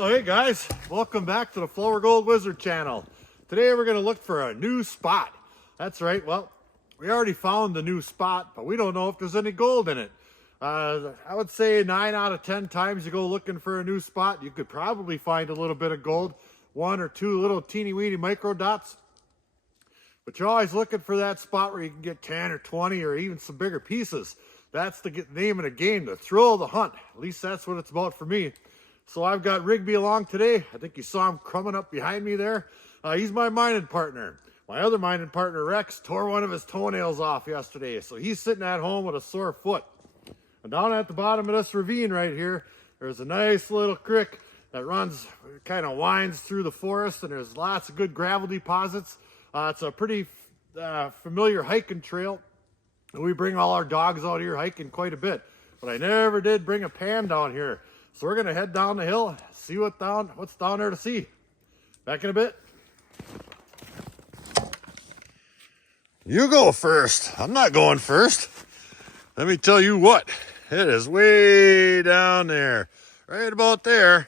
Oh, hey guys, welcome back to the Flourgoldwizards channel. Today we're going to look for a new spot. That's right, well, we already found the new spot, but we don't know if there's any gold in it. I would say 9 out of 10 times you go looking for a new spot, you could probably find a little bit of gold, 1 or 2 little teeny weeny micro dots. But you're always looking for that spot where you can get 10 or 20 or even some bigger pieces. That's the name of the game, the thrill of the hunt. At least that's what it's about for me. So I've got Rigby along coming I think you saw him coming up behind me there. He's my mining partner. My other mining partner, Rex, tore one of his toenails off yesterday. So he's sitting at home with a sore foot. And down at the bottom of this ravine right here, there's a nice little creek that runs, kind of winds through the forest, and there's lots of good gravel deposits. It's a pretty familiar hiking trail. And we bring all our dogs out here hiking quite a bit. But I never did bring a pan down here. So we're gonna head down the hill, see what's down there to see. Back in a bit. You go first. I'm not going first. Let me tell you what, it is way down there, right about there.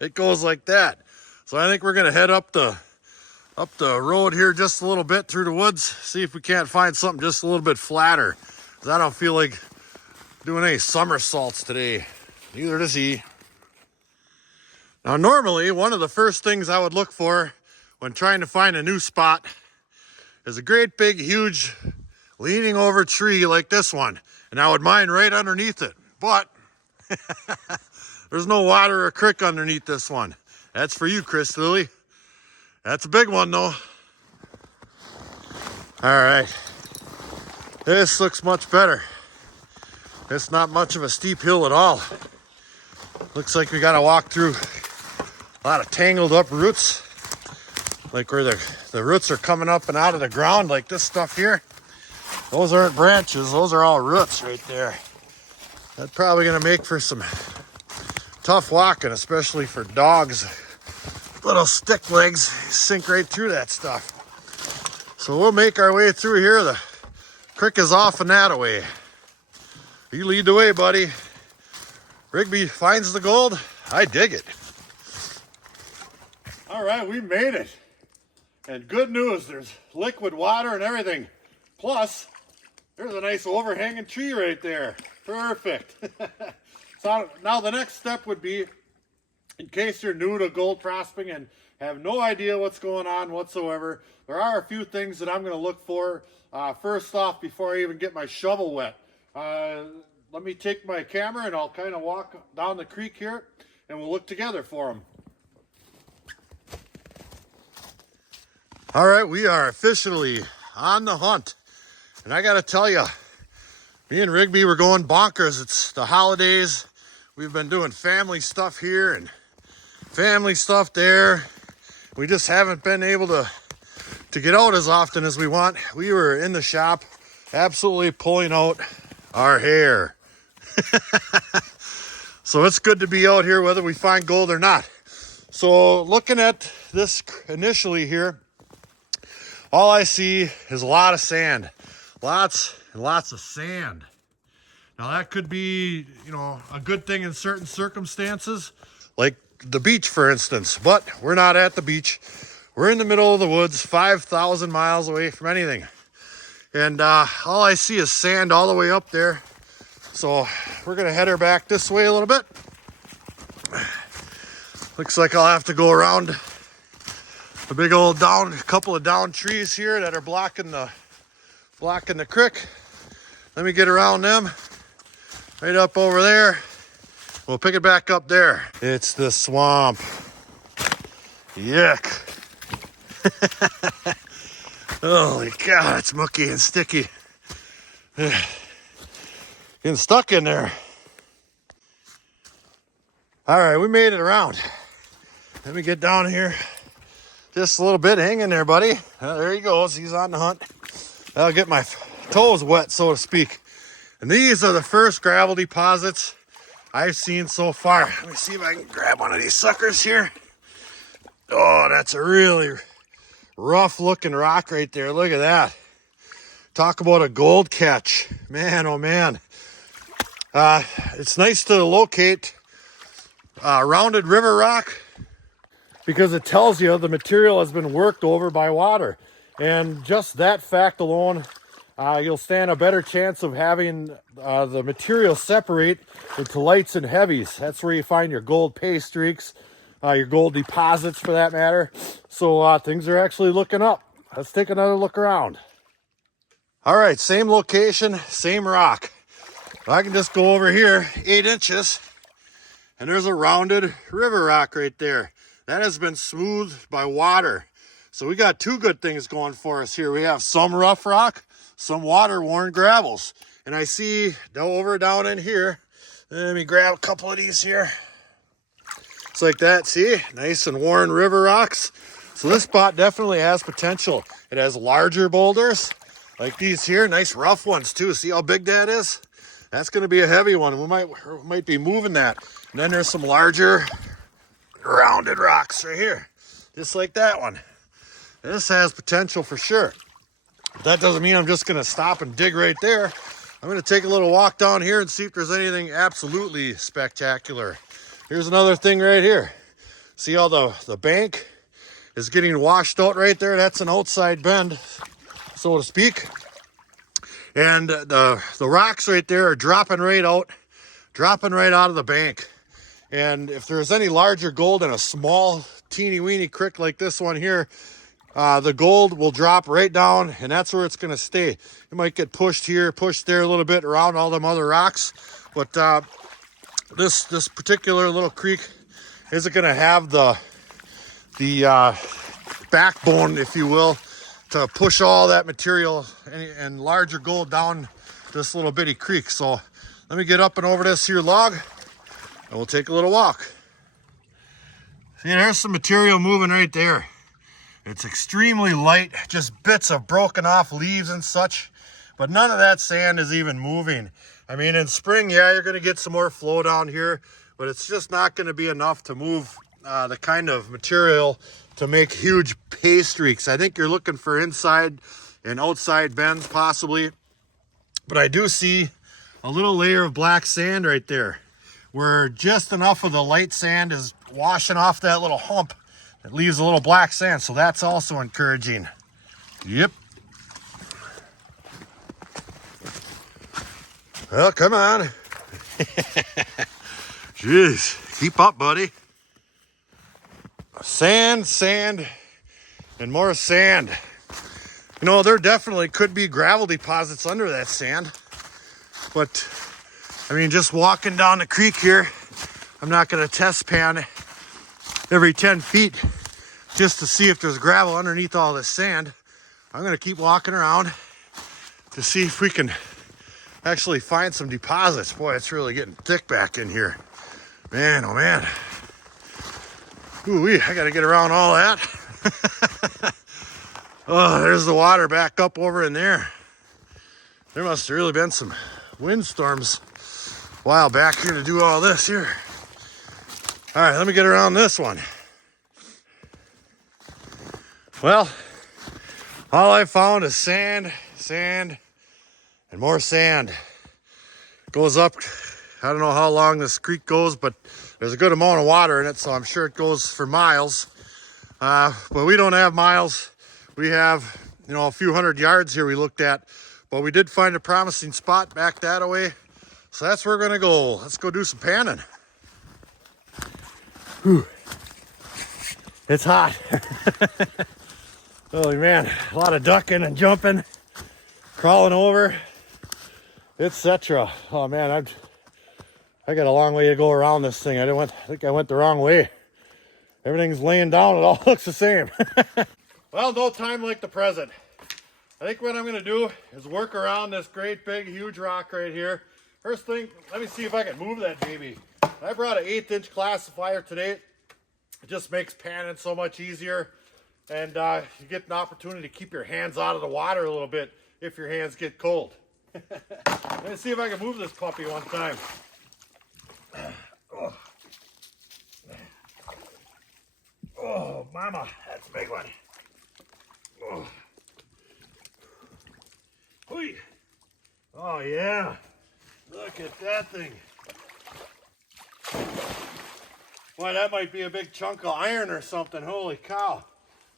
It goes like that. So I think we're gonna head up the road here just a little bit through the woods, see if we can't find something just a little bit flatter. 'Cause I don't feel like doing any somersaults today. Neither does he. Now, normally, one of the first things I would look for when trying to find a new spot is a great big, huge, leaning over tree like this one. And I would mine right underneath it. But there's no water or creek underneath this one. That's for you, Chris Lilly. That's a big one, though. All right. This looks much better. It's not much of a steep hill at all. Looks like we gotta walk through a lot of tangled up roots, like where the roots are coming up and out of the ground, like this stuff here. Those aren't branches, those are all roots right there. That's probably gonna make for some tough walking, especially for dogs. Little stick legs sink right through that stuff. So we'll make our way through here. The creek is off and that away. You lead the way, buddy. Rigby finds the gold. I dig it. All right, we made it. And good news, there's liquid water and everything. Plus, there's a nice overhanging tree right there. Perfect. So now the next step would be, in case you're new to gold prospecting and have no idea what's going on whatsoever, there are a few things that I'm going to look for. First off, before I even get my shovel wet, let me take my camera and I'll kind of walk down the creek here and we'll look together for them. All right, we are officially on the hunt. And I got to tell you, me and Rigby were going bonkers. It's the holidays. We've been doing family stuff here and family stuff there. We just haven't been able to get out as often as we want. We were in the shop absolutely pulling out our hair. So it's good to be out here whether we find gold or not. So looking at this initially here, all I see is a lot of sand. Lots and lots of sand. Now that could be, a good thing in certain circumstances, like the beach, for instance. But we're not at the beach. We're in the middle of the woods, 5,000 miles away from anything. And all I see is sand all the way up there. So we're gonna head her back this way a little bit. Looks like I'll have to go around a big old couple of down trees here that are blocking the creek. Let me get around them. Right up over there. We'll pick it back up there. It's the swamp. Yuck. Holy cow, it's mucky and sticky. Getting stuck in there. All right, we made it around. Let me get down here just a little bit. Hang in there, buddy. There he goes. He's on the hunt. I'll get my toes wet, so to speak. And these are the first gravel deposits I've seen so far. Let me see if I can grab one of these suckers here. Oh, that's a really rough looking rock right there. Look at that. Talk about a gold catch. Man, oh man. It's nice to locate rounded river rock because it tells you the material has been worked over by water. And just that fact alone, you'll stand a better chance of having the material separate into lights and heavies. That's where you find your gold pay streaks, your gold deposits for that matter. So things are actually looking up. Let's take another look around. All right, same location, same rock. I can just go over here 8 inches and there's a rounded river rock right there. That has been smoothed by water. So we got two good things going for us here. We have some rough rock, some water-worn gravels. And I see over down in here, let me grab a couple of these here. It's like that, see? Nice and worn river rocks. So this spot definitely has potential. It has larger boulders, like these here, nice rough ones too. See how big that is? That's gonna be a heavy one. We might be moving that. And then there's some larger rounded rocks right here, just like that one. This has potential for sure. But that doesn't mean I'm just gonna stop and dig right there. I'm gonna take a little walk down here and see if there's anything absolutely spectacular. Here's another thing right here. See how the bank is getting washed out right there? That's an outside bend, so to speak. And the rocks right there are dropping right out of the bank. And if there's any larger gold in a small teeny weeny creek like this one here, the gold will drop right down, and that's where it's going to stay. It might get pushed here, pushed there a little bit around all them other rocks, but this particular little creek isn't going to have the backbone, if you will, to push all that material and larger gold down this little bitty creek. So let me get up and over this here log, and we'll take a little walk. See, there's some material moving right there. It's extremely light, just bits of broken off leaves and such, but none of that sand is even moving. I mean, in spring, yeah, you're going to get some more flow down here, but it's just not going to be enough to move the kind of material to make huge pay streaks. I think you're looking for inside and outside bends possibly, but I do see a little layer of black sand right there where just enough of the light sand is washing off that little hump. It leaves a little black sand, so that's also encouraging. Yep. Well, come on. Jeez, keep up, buddy. Sand, sand, and more sand. You know, there definitely could be gravel deposits under that sand. But, I mean, just walking down the creek here, I'm not going to test pan every 10 feet just to see if there's gravel underneath all this sand. I'm going to keep walking around to see if we can actually find some deposits. Boy, it's really getting thick back in here. Man, oh man. Ooh-wee, I got to get around all that. Oh, there's the water back up over in there. There must have really been some windstorms a while back here to do all this here. All right, let me get around this one. Well, all I found is sand, sand, and more sand. It goes up, I don't know how long this creek goes, but there's a good amount of water in it, so I'm sure it goes for miles. But we don't have miles. We have, you know, a few hundred yards here we looked at, but we did find a promising spot back that away. So that's where we're gonna go. Let's go do some panning. Whew. It's hot. Holy man, a lot of ducking and jumping, crawling over, etc. Oh man, I got a long way to go around this thing. I think I went the wrong way. Everything's laying down, it all looks the same. Well, no time like the present. I think what I'm gonna do is work around this great big huge rock right here. First thing, let me see if I can move that baby. I brought an 1/8 inch classifier today. It just makes panning so much easier. And you get an opportunity to keep your hands out of the water a little bit if your hands get cold. Let me see if I can move this puppy one time. Oh, oh mama, that's a big one. Oh. Whee. Oh yeah, look at that thing. Boy, that might be a big chunk of iron or something. Holy cow.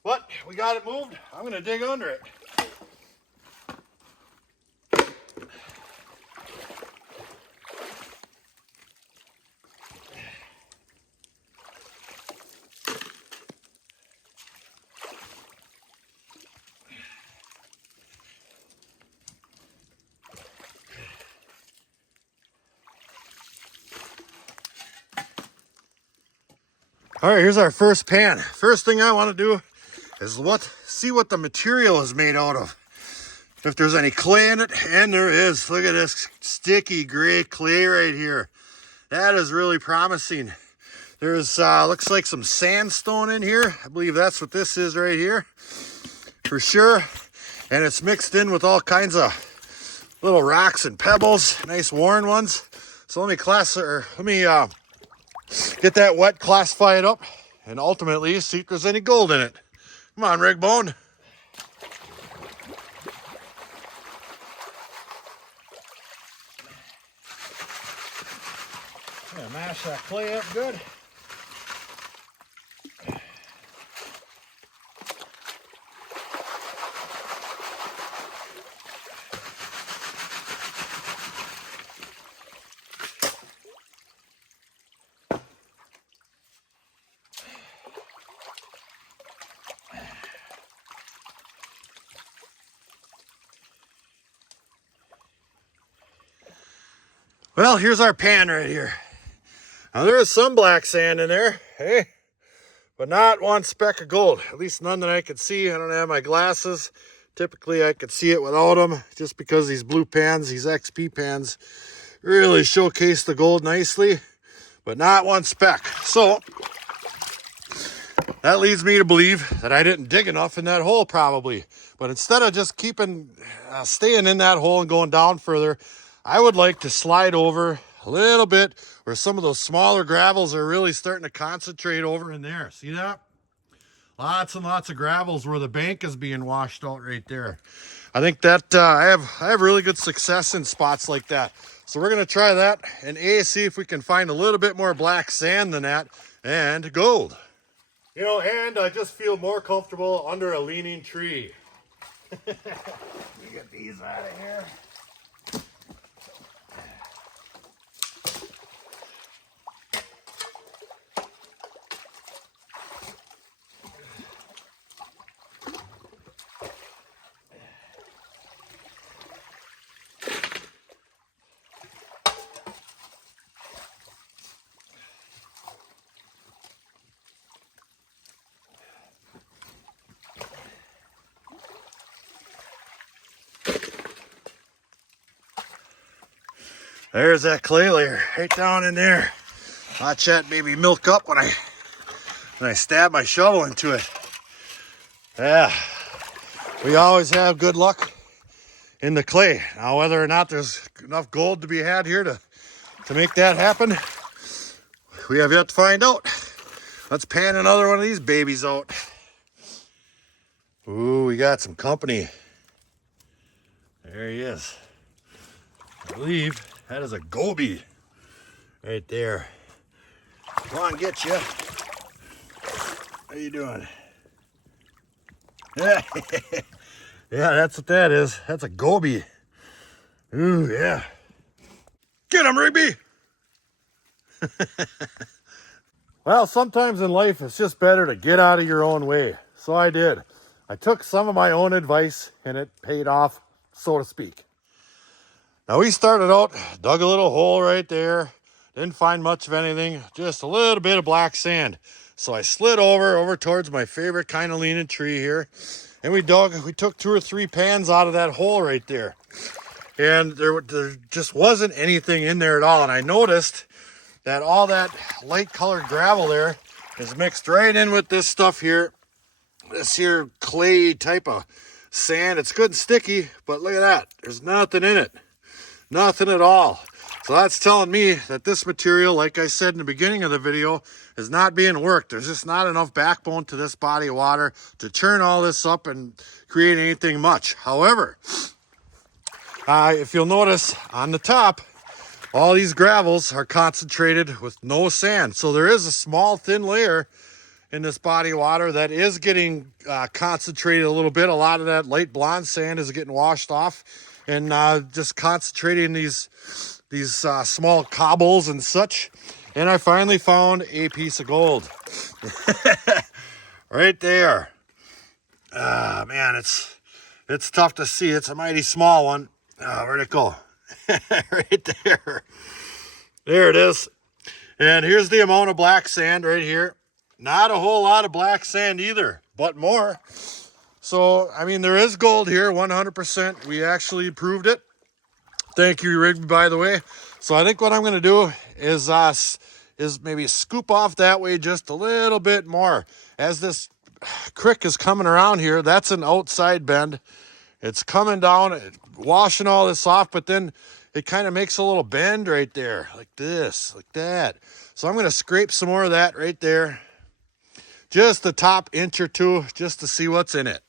But we got it moved. I'm going to dig under it. All right, here's our first pan. First thing I want to do is see what the material is made out of. If there's any clay in it, and there is. Look at this sticky gray clay right here. That is really promising. There's looks like some sandstone in here. I believe that's what this is right here, for sure. And it's mixed in with all kinds of little rocks and pebbles, nice worn ones. So let me get that wet, classify it up, and ultimately see if there's any gold in it. Come on, Rigbone. Yeah, mash that clay up good. Well, here's our pan right here. Now there is some black sand in there, hey, but not one speck of gold. At least none that I could see. I don't have my glasses. Typically I could see it without them, just because these blue pans, these XP pans, really showcase the gold nicely, but not one speck. So that leads me to believe that I didn't dig enough in that hole probably. But instead of just staying in that hole and going down further, I would like to slide over a little bit where some of those smaller gravels are really starting to concentrate over in there. See that? Lots and lots of gravels where the bank is being washed out right there. I think that I have really good success in spots like that. So we're going to try that and see if we can find a little bit more black sand than that and gold. You know, and I just feel more comfortable under a leaning tree. Let me get these out of here. There's that clay layer right down in there. Watch that baby milk up when I stab my shovel into it. Yeah, we always have good luck in the clay. Now, whether or not there's enough gold to be had here to make that happen, we have yet to find out. Let's pan another one of these babies out. Ooh, we got some company. There he is. I believe that is a goby right there. Come on, get you. How you doing? Yeah, yeah, that's what that is. That's a goby. Ooh, yeah. Get him, Rigby! Well, sometimes in life it's just better to get out of your own way. So I did. I took some of my own advice and it paid off, so to speak. Now we started out, dug a little hole right there, didn't find much of anything, just a little bit of black sand. So I slid over towards my favorite kind of leaning tree here, and we took 2 or 3 pans out of that hole right there. And there just wasn't anything in there at all. And I noticed that all that light colored gravel there is mixed right in with this stuff here, this here clay type of sand. It's good and sticky, but look at that, there's nothing in it. Nothing at all. So that's telling me that this material, like I said in the beginning of the video, is not being worked. There's just not enough backbone to this body of water to churn all this up and create anything much. However, if you'll notice on the top, all these gravels are concentrated with no sand. So there is a small thin layer in this body of water that is getting concentrated a little bit. A lot of that light blonde sand is getting washed off, and just concentrating these small cobbles and such. And I finally found a piece of gold right there. Man, it's tough to see. It's a mighty small one. Where'd it go? Right there. There it is. And here's the amount of black sand right here. Not a whole lot of black sand either, but more. So, I mean, there is gold here, 100%. We actually proved it. Thank you, Rigby, by the way. So I think what I'm going to do is maybe scoop off that way just a little bit more. As this creek is coming around here, that's an outside bend. It's coming down, washing all this off, but then it kind of makes a little bend right there, like this, like that. So I'm going to scrape some more of that right there. Just the top inch or two, just to see what's in it.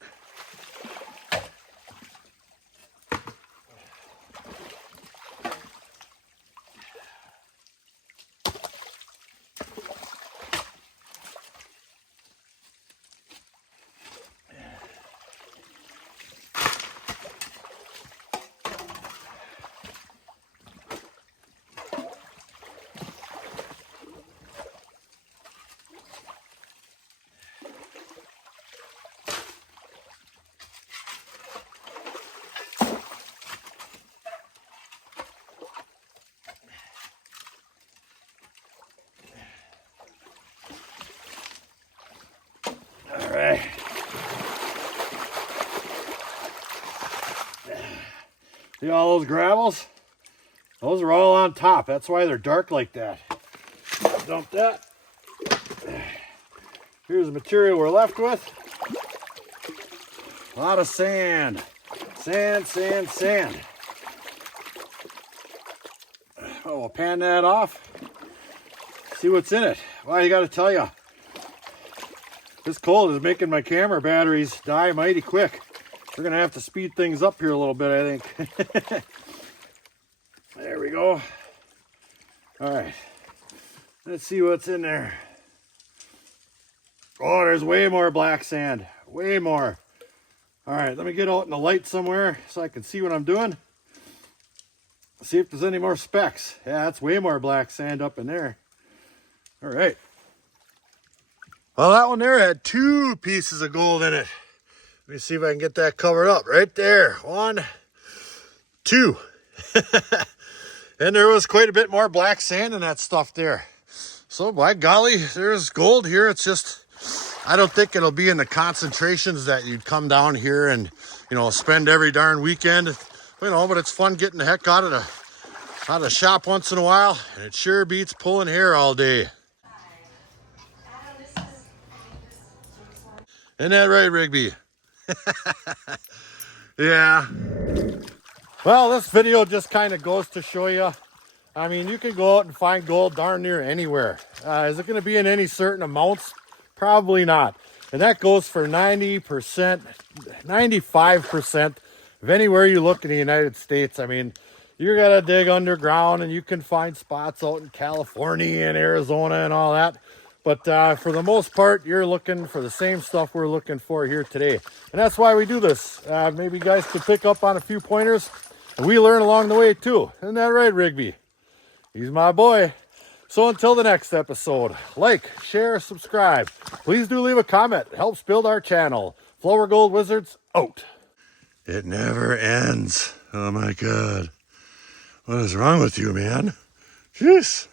All right. See all those gravels? Those are all on top. That's why they're dark like that. Dump that. Here's the material we're left with. A lot of sand. Sand, sand, sand. Oh, we'll pan that off. See what's in it. Well, you got to tell you, this cold is making my camera batteries die mighty quick. We're going to have to speed things up here a little bit, I think. There we go. All right. Let's see what's in there. Oh, there's way more black sand. Way more. All right, let me get out in the light somewhere so I can see what I'm doing. See if there's any more specks. Yeah, that's way more black sand up in there. All right. Well, that one there had 2 pieces of gold in it. Let me see if I can get that covered up. Right there. 1, 2. And there was quite a bit more black sand in that stuff there. So, by golly, there's gold here. It's just, I don't think it'll be in the concentrations that you'd come down here and, spend every darn weekend. But it's fun getting the heck out of the shop once in a while. And it sure beats pulling hair all day. Isn't that right, Rigby? Yeah. Well, this video just kind of goes to show you, I mean, you can go out and find gold darn near anywhere. Is it going to be in any certain amounts? Probably not. And that goes for 90%, 95% of anywhere you look in the United States. I mean, you got to dig underground and you can find spots out in California and Arizona and all that. But for the most part, you're looking for the same stuff we're looking for here today. And that's why we do this. Maybe you guys could pick up on a few pointers. And we learn along the way too. Isn't that right, Rigby? He's my boy. So until the next episode, like, share, subscribe. Please do leave a comment. It helps build our channel. Flourgoldwizards out. It never ends. Oh my God. What is wrong with you, man? Jeez.